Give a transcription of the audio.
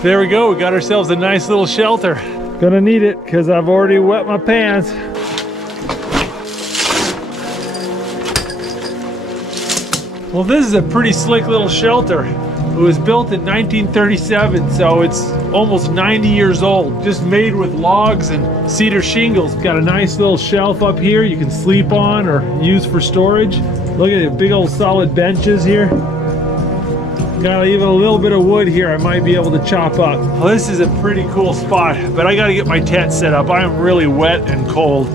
There we go, we got ourselves a nice little shelter. Gonna need it because I've already wet my pants. Well, this is a pretty slick little shelter. It was built in 1937, so it's almost 90 years old. Just made with logs and cedar shingles. Got a nice little shelf up here you can sleep on or use for storage. Look at the big old solid benches here. Got even a little bit of wood here I might be able to chop up. Well, this is a pretty cool spot, but I gotta get my tent set up. I am really wet and cold.